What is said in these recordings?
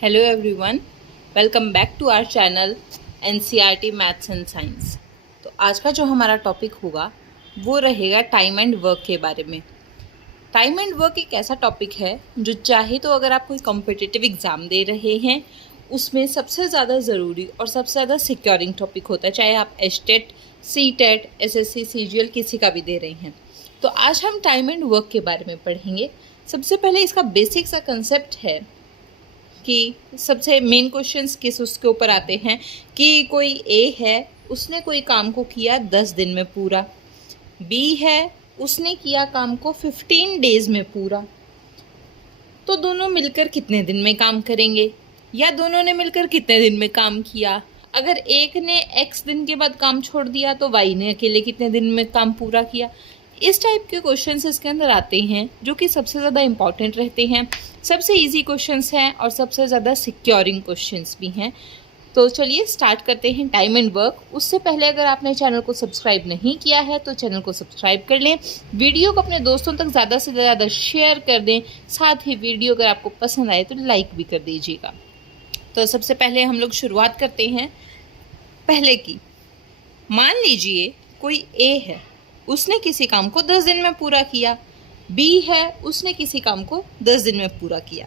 Hello everyone, welcome back to our channel NCERT maths and science. तो आज का जो हमारा टॉपिक होगा वो रहेगा टाइम एंड वर्क के बारे में। टाइम एंड वर्क एक ऐसा टॉपिक है जो चाहे तो अगर आप कोई कॉम्पिटिटिव एग्ज़ाम दे रहे हैं उसमें सबसे ज़्यादा ज़रूरी और सबसे ज़्यादा सिक्योरिंग टॉपिक होता है, चाहे आप एचटेट, सीटेट, एसएससी, सीजीएल किसी का भी दे रहे हैं। तो आज हम टाइम एंड वर्क के बारे में पढ़ेंगे। सबसे पहले इसका बेसिक सा कंसेप्ट है कि सबसे मेन क्वेश्चंस किस उसके ऊपर आते हैं कि कोई ए है, उसने कोई काम को किया 10 दिन में पूरा, बी है, उसने किया काम को 15 डेज में पूरा। तो दोनों मिलकर कितने दिन में काम करेंगे, या दोनों ने मिलकर कितने दिन में काम किया। अगर एक ने x दिन के बाद काम छोड़ दिया तो y ने अकेले कितने दिन में काम पूरा किया। इस टाइप के क्वेश्चंस इसके अंदर आते हैं जो कि सबसे ज़्यादा इम्पॉर्टेंट रहते हैं, सबसे इजी क्वेश्चंस हैं और सबसे ज़्यादा सिक्योरिंग क्वेश्चंस भी हैं। तो चलिए स्टार्ट करते हैं टाइम एंड वर्क। उससे पहले अगर आपने चैनल को सब्सक्राइब नहीं किया है तो चैनल को सब्सक्राइब कर लें, वीडियो को अपने दोस्तों तक ज़्यादा से ज़्यादा शेयर कर दें, साथ ही वीडियो अगर आपको पसंद आए तो लाइक भी कर दीजिएगा। तो सबसे पहले हम लोग शुरुआत करते हैं पहले की। मान लीजिए कोई ए है, उसने किसी काम को 10 दिन में पूरा किया, बी है, उसने किसी काम को 10 दिन में पूरा किया।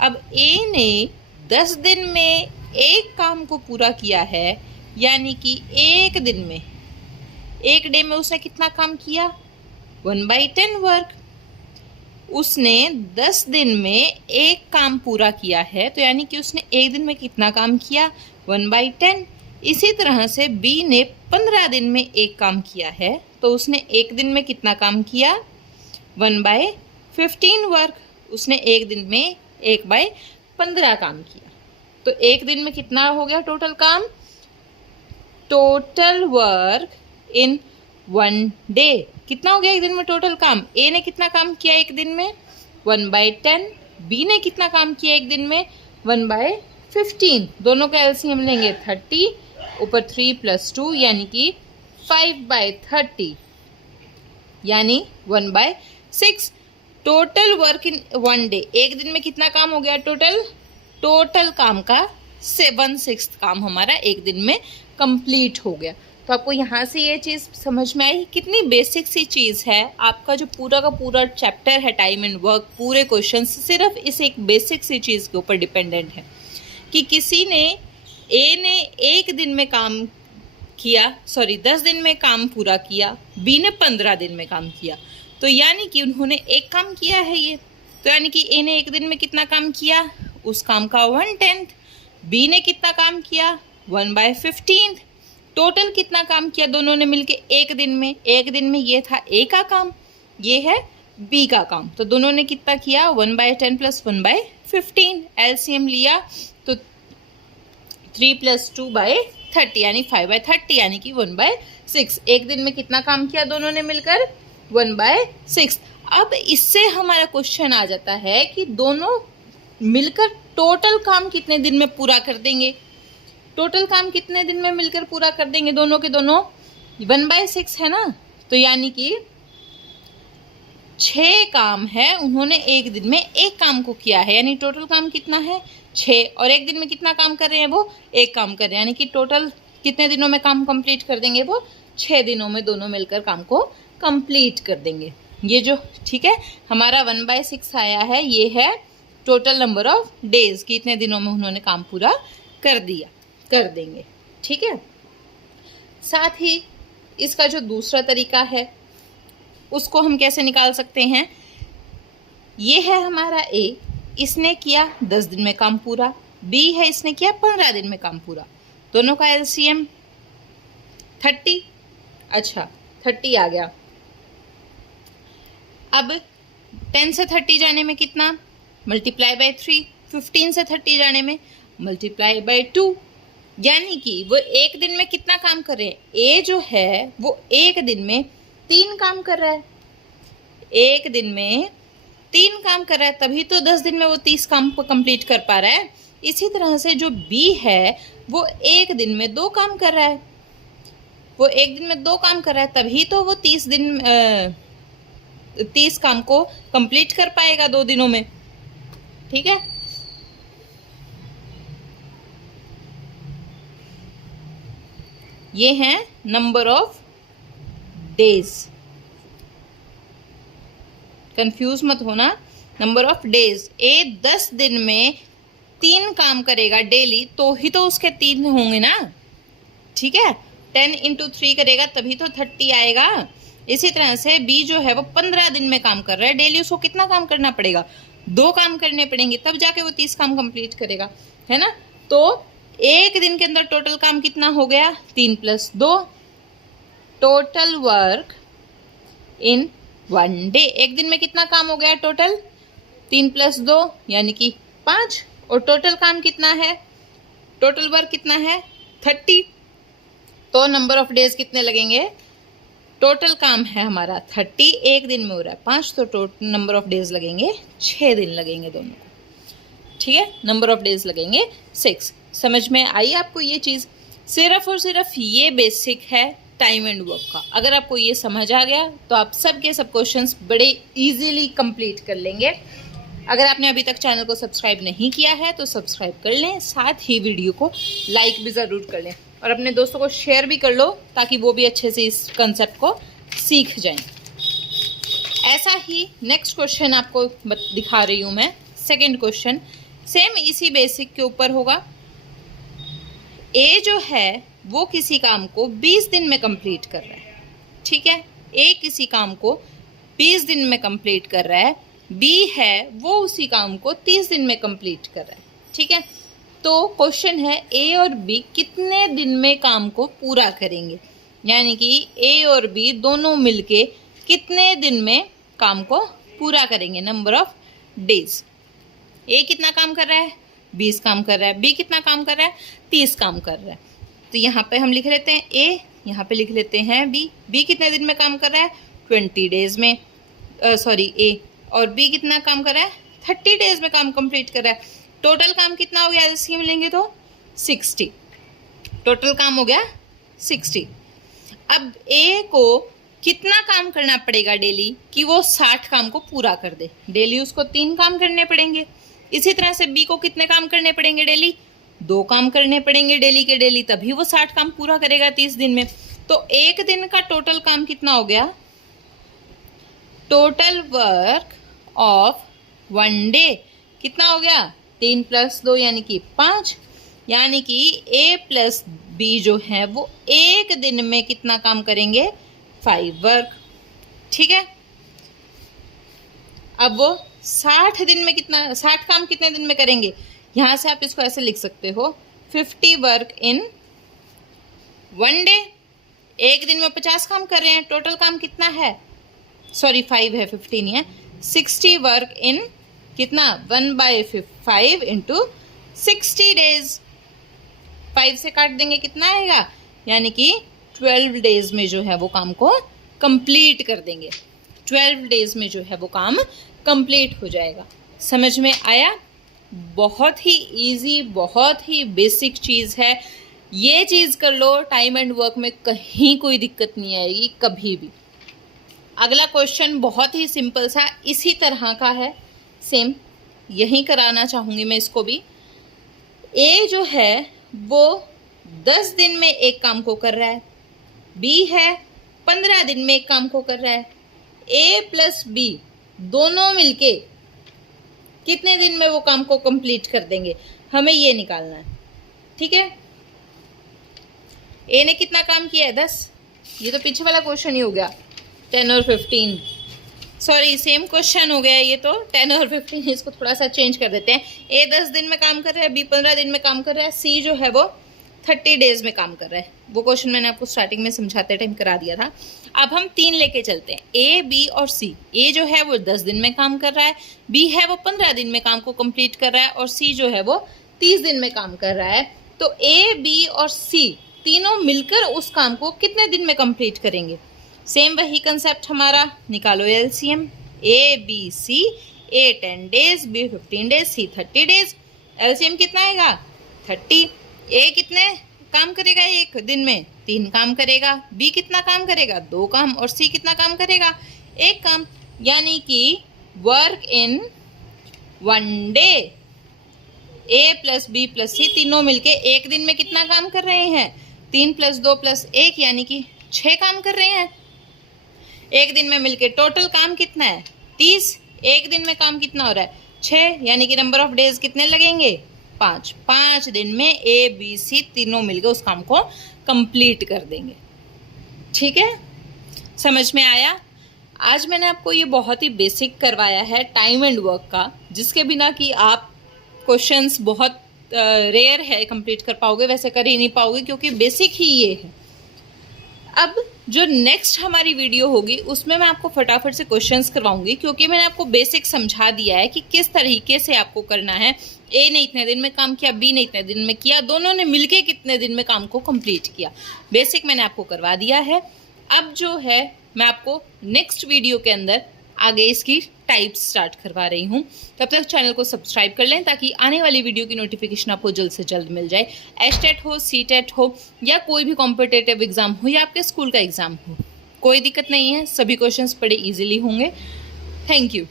अब ए ने 10 दिन में एक काम को पूरा किया है, यानी कि एक दिन में, एक डे में उसने कितना काम किया, 1/10 वर्क। उसने 10 दिन में एक काम पूरा किया है, तो यानी कि उसने एक दिन में कितना काम किया, 1/10। इसी तरह से बी ने 15 दिन में एक काम किया है, तो उसने एक दिन में कितना काम किया, 1/15 वर्क। उसने एक दिन में 1/15 काम किया। तो एक दिन में कितना हो गया टोटल काम, टोटल वर्क इन 1 डे कितना हो गया एक दिन में टोटल काम। ए ने कितना काम किया एक दिन में, 1/10। बी ने कितना काम किया एक दिन में, 1/15। दोनों का एलसीएम लेंगे 30, ऊपर 3 + 2 यानी कि 5/30, यानी 1/6। टोटल वर्क इन 1 डे, एक दिन में कितना काम हो गया टोटल काम का 1/6 काम हमारा एक दिन में कंप्लीट हो गया। तो आपको यहाँ से ये चीज़ समझ में आई, कितनी बेसिक सी चीज़ है। आपका जो पूरा का पूरा चैप्टर है टाइम एंड वर्क, पूरे क्वेश्चन सिर्फ इस एक बेसिक सी चीज़ के ऊपर डिपेंडेंट है कि किसी ने ए ने एक दिन में काम किया, 10 दिन में काम पूरा किया, बी ने 15 दिन में काम किया। तो यानी कि उन्होंने एक काम किया है ये, तो यानी कि ए ने एक दिन में कितना काम किया, उस काम का 1/10। बी ने कितना काम किया, 1/15। टोटल कितना काम किया दोनों ने मिलके एक दिन में, एक दिन में ये था ए का काम, ये है बी का काम। तो दोनों ने कितना किया, 1/10 + 1/15। एलसीएम लिया तो 3 + 2/30 यानी 5/30, यानी कि 1/6। एक दिन में कितना काम किया दोनों ने मिलकर, 1/6। अब इससे हमारा क्वेश्चन आ जाता है कि दोनों मिलकर टोटल काम कितने दिन में पूरा कर देंगे। टोटल काम कितने दिन में मिलकर पूरा कर देंगे दोनों के दोनों, 1/6 है ना। तो यानी कि 6 काम है, उन्होंने एक दिन में एक काम को किया है, यानी टोटल काम कितना है 6। और एक दिन में कितना काम कर रहे हैं, वो एक काम कर रहे हैं, यानी कि टोटल कितने दिनों में काम कंप्लीट कर देंगे, वो 6 दिनों में दोनों मिलकर काम को कंप्लीट कर देंगे। ये जो ठीक है हमारा 1/6 आया है, ये है टोटल नंबर ऑफ डेज, कितने दिनों में उन्होंने काम पूरा कर देंगे। ठीक है, साथ ही इसका जो दूसरा तरीका है उसको हम कैसे निकाल सकते हैं। ये है हमारा ए, इसने किया 10 दिन में काम पूरा, बी है इसने किया 15 दिन में काम पूरा। दोनों का एलसीएम 30। अच्छा 30 आ गया। अब 10 से 30 जाने में कितना, ×3। 15 से 30 जाने में ×2, यानी कि वो एक दिन में कितना काम कर रहे हैं, ए जो है वो एक दिन में 3 काम कर रहा है, एक दिन में 3 काम कर रहा है, तभी तो 10 दिन में वो 30 काम को कंप्लीट कर पा रहा है। इसी तरह से जो बी है वो एक दिन में 2 काम कर रहा है, वो एक दिन में 2 काम कर रहा है, तभी तो वो 30 काम को कंप्लीट कर पाएगा 2 दिनों में। ठीक है, ये हैं नंबर ऑफ डेज, कंफ्यूज मत होना, नंबर ऑफ डेज। ए 10 दिन में 3 काम करेगा डेली तो ही तो उसके 3 होंगे ना, ठीक है। 10 इंटू 3 करेगा तभी तो 30 आएगा। इसी तरह से बी जो है वो 15 दिन में काम कर रहा है, डेली उसको कितना काम करना पड़ेगा, 2 काम करने पड़ेंगे, तब जाके वो 30 काम कंप्लीट करेगा, है ना। तो एक दिन के अंदर टोटल काम कितना हो गया, 3 + 2, टोटल वर्क इन 1 डे। एक दिन में कितना काम हो गया टोटल, 3 + 2 यानी कि 5, और टोटल काम कितना है, टोटल वर्क कितना है 30। तो नंबर ऑफ डेज कितने लगेंगे, टोटल काम है हमारा 30, एक दिन में हो रहा है 5, तो टोटल नंबर ऑफ डेज लगेंगे 6 दिन लगेंगे दोनों को, ठीक है। नंबर ऑफ डेज लगेंगे 6। समझ में आई आपको ये चीज़, सिर्फ और सिर्फ ये बेसिक है टाइम एंड वर्क का। अगर आपको ये समझ आ गया तो आप सब के सब क्वेश्चंस बड़े इजीली कंप्लीट कर लेंगे। अगर आपने अभी तक चैनल को सब्सक्राइब नहीं किया है तो सब्सक्राइब कर लें, साथ ही वीडियो को लाइक भी ज़रूर कर लें और अपने दोस्तों को शेयर भी कर लो ताकि वो भी अच्छे से इस कंसेप्ट को सीख जाएं। ऐसा ही नेक्स्ट क्वेश्चन आपको दिखा रही हूँ मैं। सेकंड क्वेश्चन सेम इसी बेसिक के ऊपर होगा। ए जो है वो किसी काम को 20 दिन में कंप्लीट कर रहा है, ठीक है। ए किसी काम को 20 दिन में कंप्लीट कर रहा है, बी है वो उसी काम को 30 दिन में कंप्लीट कर रहा है, ठीक है। तो क्वेश्चन है ए और बी कितने दिन में काम को पूरा करेंगे, यानी कि ए और बी दोनों मिलके कितने दिन में काम को पूरा करेंगे, नंबर ऑफ डेज। ए कितना काम कर रहा है, 20 काम कर रहा है, बी कितना काम कर रहा है, 30 काम कर रहा है। तो यहाँ पे हम लिख लेते हैं ए, यहाँ पे लिख लेते हैं बी। बी कितने दिन में काम कर रहा है, 20 डेज में, सॉरी ए, और बी कितना काम कर रहा है, 30 डेज में काम कंप्लीट कर रहा है। टोटल काम कितना हो गया, एलसीएम लेंगे तो 60, टोटल काम हो गया 60। अब ए को कितना काम करना पड़ेगा डेली कि वो 60 काम को पूरा कर दे, डेली उसको 3 काम करने पड़ेंगे। इसी तरह से बी को कितने काम करने पड़ेंगे डेली, 2 काम करने पड़ेंगे डेली के डेली, तभी वो 60 काम पूरा करेगा 30 दिन में। तो एक दिन का टोटल काम कितना हो गया, टोटल वर्क ऑफ 1 डे कितना हो गया, 3 + 2 यानी कि 5, यानी कि ए प्लस बी जो है वो एक दिन में कितना काम करेंगे, 5 वर्क, ठीक है। अब वो 60 दिन में कितना, 60 काम कितने दिन में करेंगे, यहां से आप इसको ऐसे लिख सकते हो 50 वर्क इन 1 डे। एक दिन में 50 काम कर रहे हैं, टोटल काम कितना है, सॉरी 5 है 50 नहीं है, 60 वर्क इन कितना 1/5 इंटू 60 डेज, 5 से काट देंगे कितना आएगा, यानी कि 12 डेज में जो है वो काम को कंप्लीट कर देंगे, 12 डेज में जो है वो काम कंप्लीट हो जाएगा। समझ में आया, बहुत ही इजी, बहुत ही बेसिक चीज़ है, ये चीज़ कर लो, टाइम एंड वर्क में कहीं कोई दिक्कत नहीं आएगी कभी भी। अगला क्वेश्चन बहुत ही सिंपल सा इसी तरह का है, सेम यही कराना चाहूँगी मैं इसको भी। ए जो है वो 10 दिन में एक काम को कर रहा है, बी है 15 दिन में एक काम को कर रहा है। ए प्लस बी दोनों मिलके कितने दिन में वो काम को कंप्लीट कर देंगे, हमें ये निकालना है, ठीक है। ए ने कितना काम किया है, 10, ये तो पीछे वाला क्वेश्चन ही हो गया, 10 और 15, सॉरी सेम क्वेश्चन हो गया ये तो, 10 और 15, इसको थोड़ा सा चेंज कर देते हैं। ए 10 दिन में काम कर रहा है, बी 15 दिन में काम कर रहा है, सी जो है वो 30 डेज में काम कर रहा है। वो क्वेश्चन मैंने आपको स्टार्टिंग में समझाते टाइम करा दिया था। अब हम 3 लेके चलते हैं, ए बी और सी। ए जो है वो 10 दिन में काम कर रहा है, बी है वो 15 दिन में काम को कंप्लीट कर रहा है, और सी जो है वो 30 दिन में काम कर रहा है। तो ए बी और सी तीनों मिलकर उस काम को कितने दिन में कंप्लीट करेंगे, सेम वही कंसेप्ट हमारा, निकालो LCM. A B C, A 10 days, B 15 days, C 30 days, LCM कितना आएगा 30। ए कितने काम करेगा एक दिन में, 3 काम करेगा, बी कितना काम करेगा 2 काम, और सी कितना काम करेगा 1 काम, यानी कि work in 1 day A plus B plus C तीनों मिलके एक दिन में कितना काम कर रहे हैं, 3 + 2 + 1 यानी कि 6 काम कर रहे हैं। एक दिन में मिलके टोटल काम कितना है? 30। एक दिन में काम कितना हो रहा है? 6, यानी कि नंबर ऑफ डेज कितने लगेंगे? 5। 5 दिन में ए बी सी तीनों मिलकर उस काम को कंप्लीट कर देंगे। ठीक है, समझ में आया? आज मैंने आपको ये बहुत ही बेसिक करवाया है टाइम एंड वर्क का, जिसके बिना कि आप क्वेश्चंस बहुत रेयर है कंप्लीट कर पाओगे, वैसे कर ही नहीं पाओगे क्योंकि बेसिक ही ये है। अब जो नेक्स्ट हमारी वीडियो होगी उसमें मैं आपको फटाफट से क्वेश्चंस करवाऊंगी, क्योंकि मैंने आपको बेसिक समझा दिया है कि किस तरीके से आपको करना है। ए ने इतने दिन में काम किया, बी ने इतने दिन में किया, दोनों ने मिलके कितने दिन में काम को कंप्लीट किया, बेसिक मैंने आपको करवा दिया है। अब जो है मैं आपको नेक्स्ट वीडियो के अंदर आगे इसकी टाइप्स स्टार्ट करवा रही हूँ। तब तक चैनल को सब्सक्राइब कर लें ताकि आने वाली वीडियो की नोटिफिकेशन आपको जल्द से जल्द मिल जाए। एचटेट हो, सीटेट हो या कोई भी कॉम्पिटिटिव एग्जाम हो या आपके स्कूल का एग्जाम हो, कोई दिक्कत नहीं है, सभी क्वेश्चंस बड़े इजीली होंगे। Thank you.